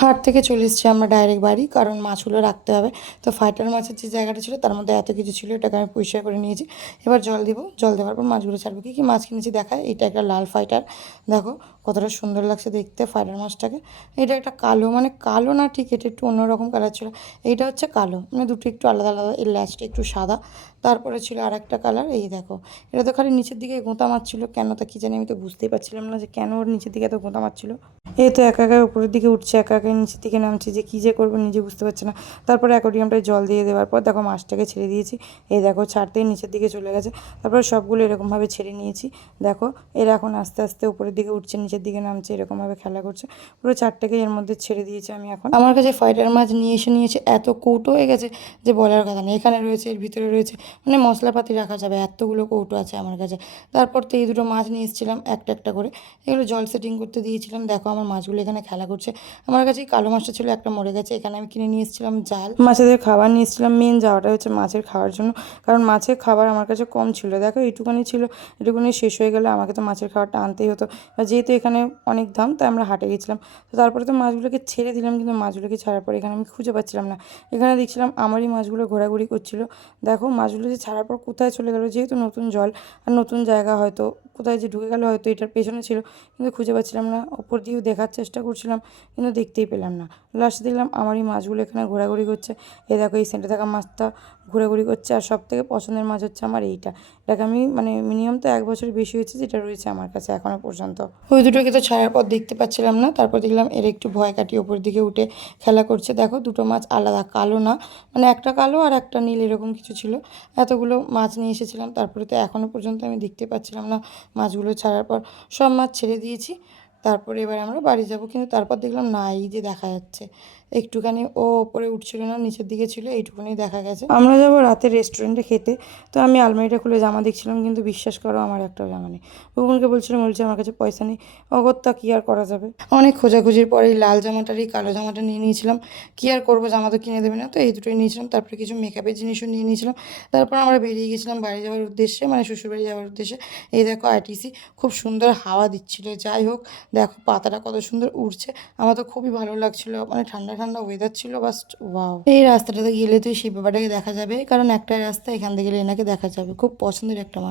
হাট থেকে চলে এসেছি আমরা ডাইরেক্ট বাড়ি, কারণ মাছগুলো রাখতে হবে। তো ফাইটার মাছের যে জায়গাটা ছিল তার মধ্যে এত কিছু ছিল, এটাকে আমি পরিষ্কার করে নিয়েছি। এবার জল দিব, জল দেওয়ার পর মাছগুলো ছাড়বো। কী কী মাছ কিনেছি দেখায়। এটা একটা লাল ফাইটার, দেখো কতটা সুন্দর লাগছে দেখতে ফাইটার মাছটাকে। এটা একটা কালো, মানে কালো না ঠিক, এটা একটু অন্যরকম কালার ছিল। এইটা হচ্ছে কালো, মানে দুটো একটু আলাদা আলাদা, এর ল্যাজটা একটু সাদা। তারপরে ছিল আর একটা কালার, এই দেখো। এটা তো খালি নিচের দিকে গোঁতা মাছ ছিল, কেন তা কী জানি, আমি তো বুঝতেই পারছিলাম না যে কেন ওর নিচের দিকে এত গোঁতা মাছ ছিল। এই তো একা একা উপরের দিকে উঠছে, একা একা নিচের দিকে নামছে, যে কী যে করবো নিজে বুঝতে পারছে না। তারপরে অ্যাকোরিয়ামটায় জল দিয়ে দেওয়ার পর দেখো মাছটাকে ছেড়ে দিয়েছি। এই দেখো ছাড়তেই নিচের দিকে চলে গেছে। তারপরে সবগুলো এরকমভাবে ছেড়ে নিয়েছি। দেখো এরা এখন আস্তে আস্তে উপরের দিকে উঠছে, নিচের দিকে নামছে, এরকমভাবে খেলা করছে। পুরো চারটাকে এর মধ্যে ছেড়ে দিয়েছি আমি এখন। আমার কাছে ফাইটার মাছ নিয়েছে এত কৌটো হয়ে গেছে যে বলার কথা নেই। এখানে রয়েছে, এর ভিতরে রয়েছে, মানে মশলাপাতি রাখা যাবে এতগুলো কৌটো আছে আমার কাছে। তারপর তো এই দুটো মাছ নিয়ে এসেছিলাম একটা একটা করে, এগুলো জল সেটিং করতে দিয়েছিলাম। দেখো আমার মাছগুলো এখানে খেলা করছে। আমার কাছে এই কালো মাছটা ছিল, একটা মরে গেছে। এখানে আমি কিনে নিয়ে এসেছিলাম জাল, মাছেদের খাবার নিয়ে এসেছিলাম। মেন যাওয়াটা হচ্ছে মাছের খাওয়ার জন্য, কারণ মাছের খাবার আমার কাছে কম ছিল। দেখো এইটুকুনি ছিল, এটুকুনি শেষ হয়ে গেলে আমাকে তো মাছের খাবারটা আনতেই হতো। আর যেহেতু এখানে অনেক দাম, তাই আমরা হাটে গেছিলাম। তো তারপরে তো মাছগুলোকে ছেড়ে দিলাম, কিন্তু মাছগুলোকে ছাড়ার পর এখানে আমি খুঁজে পাচ্ছিলাম না। এখানে দেখছিলাম আমারই মাছগুলো ঘোরাঘুরি করছিল। দেখো মাছগুলো যে ছাড়ার পর কোথায় চলে গেলো, যেহেতু নতুন জল আর নতুন জায়গা, হয়তো কোথায় যে ঢুকে গেল, হয়তো এটার পেছনে ছিল, কিন্তু খুঁজে পাচ্ছিলাম না। ওপর দিয়েও দেখার চেষ্টা করছিলাম, কিন্তু দেখতেই পেলাম না। লাস্টে দেখলাম আমারই মাছগুলো এখানে ঘোরাঘুরি করছে। এই দেখো এই সেন্টে থাকা মাছটা ঘোরাঘুরি করছে। আর সব থেকে পছন্দের মাছ হচ্ছে আমার এইটা। এটাকে আমি মানে মিনিমাম তো 1 বছর বেশি হয়েছে যেটা রয়েছে আমার কাছে এখনও পর্যন্ত। ওই দুটোকে তো ছাড়ার পর দেখতে পাচ্ছিলাম না। তারপর দেখলাম এর একটু ভয় কাটিয়ে ওপর দিকে উঠে খেলা করছে। দেখো দুটো মাছ আলাদা, কালো না, মানে একটা কালো আর একটা নীল এরকম কিছু ছিল। এতগুলো মাছ নিয়ে এসেছিলাম, তারপরে তো এখনও পর্যন্ত আমি দেখতে পাচ্ছিলাম না। মাছগুলো ছাড়ার পর সব মাছ ছেড়ে দিয়েছি। তারপরে এবার আমরা বাড়ি যাব, কিন্তু তারপর দেখলাম না, এই যে দেখা যাচ্ছে একটুখানি ও ওপরে উঠছিল না, নিচের দিকে ছিল, এইটুকুনি দেখা গেছে। আমরা যাবো রাতে রেস্টুরেন্টে খেতে। তো আমি আলমারিটা খুলে জামা দেখছিলাম, কিন্তু বিশ্বাস করো আমার একটাও জামা নেই। বুবুনকে বলছিলাম, বলছে আমার কাছে পয়সা নেই। অগত্যা কী আর করা যাবে। অনেক খোঁজাখুঁজির পরে এই লাল জামাটার এই কালো জামাটা নিয়ে নিয়েছিলাম। কী আর করবো, জামা তো কিনে দেবে না, তো এই দুটোই নিয়েছিলাম। তারপরে কিছু মেকআপের জিনিসও নিয়ে নিয়েছিলাম। তারপর আমরা বেরিয়ে গেছিলাম বাড়ি যাওয়ার উদ্দেশ্যে, মানে শ্বশুরবাড়ি যাওয়ার উদ্দেশ্যে। এই দেখো আইটিসি, খুব সুন্দর হাওয়া দিচ্ছিল। যাই হোক, দেখো পাতাটা কত সুন্দর উড়ছে। আমার তো খুবই ভালো লাগছিল, মানে ঠান্ডা ঠান্ডা ওয়েদার ছিল, বাস্ট ওয়াও। এই রাস্তাটাতে গেলে তুই শিব বাবাটাকে দেখা যাবে, কারণ একটাই রাস্তা, এখান থেকে গেলে এনাকে দেখা যাবে। খুব পছন্দের একটা মানুষ।